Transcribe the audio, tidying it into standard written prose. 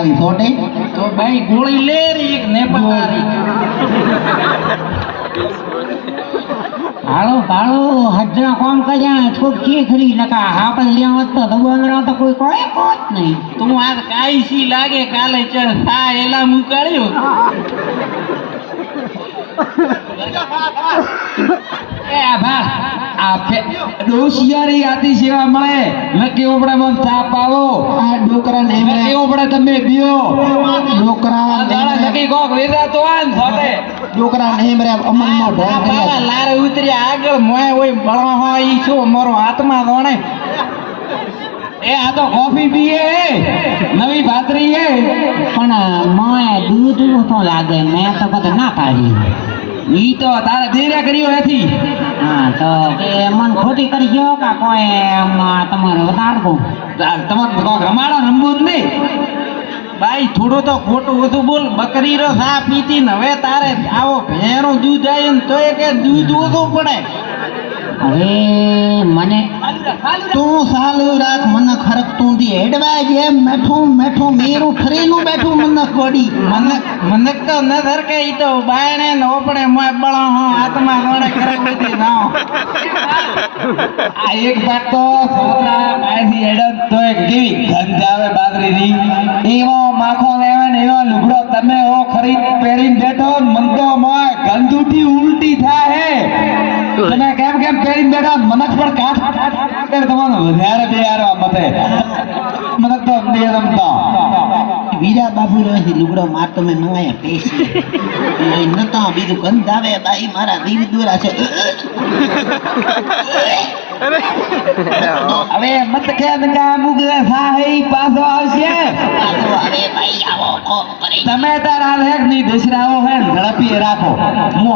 આવી છોટે તો ભાઈ ગોળી લે રી એક ને પકારી હાલો હાલો હજરા કોમ કર્યા છોકરી ખરી લકા હા પણ લેવત તો દબંગરા તો કોઈ કોઈ કોત નહીં તું આજ કાઈ સી લાગે કાલે ચલ થા એલા મુકાળ્યો એ આભાર આ ડોસિયારી આતી સેવા મળે નક્કી ઉપડે મન થાપ આવો આ ડોકરા ને નક્કી ઉપડે તમે બીઓ ડોકરા દાડા નક્કી કોક વેદા તો આન ફાટે ડોકરા ને મેરે અમન નો આ ઢોંગ પાલા કર્યા લારે ઉતર્યા આગળ મોય હોય બળવા હોય ઈ છો મારો હાથમાં દોણે એ આ તો કોફી પીએ નવી ભાતરી હે પણ મોય દૂધ તો લાગે મેં તો કદે ના પાડી ઈ તો તારે ધીરે કર્યો નથી હા તો કે મન ખોટી કરી ગયો કે કોઈ તમારે વધારવું તમારે કોક રમાડો રમવું જ નહીં ભાઈ થોડું તો ખોટું ઓછું બોલ બકરીનો સા પીતી ને હવે તારે આવો ભેંનું દૂધ આવ્યું ને તોય કે દૂધ ઓછું પડે હવે મને તું સાલુ રાખ મને ખરક તું દી હેડવા જેમ મેઠું મેઠું મેરું ફરીનું બેઠું મને પડી મને તો ન ધરકે ઈ તો બાયણે ને ઓપડે મોય બળો હો હાથમાં દોડે કરે બધી નાઓ આ એક વાત તો છોકરા પાસી હેડત તો એક કેવી ગંધ આવે બાદરીની એવો માખો લેવે ને એવો લુગડો તમે ઓ ખરીદ પહેરીને બેઠો મન તો મોય ગંદુથી ઉલટી થાય હે તમે કેમ કેમ પહેરીને બેઠા મનક પણ કાઠ તમને વધારે બેહારવા મતે મનક તો બે રમતા વીરા બાબુ રહી લુગડો માર તો મેં મંગાયા પૈસી એ નતા બીજું ગંધ આવે બાઈ મારા દિલ દોરા છે હવે મત ખેદ કા મુગલે સાહી પાછો આવશે પાછો આવે ભાઈ આવો કોમ કરી તમે તારા લેખ ની દસરાઓ હે ઝડપી રાખો હું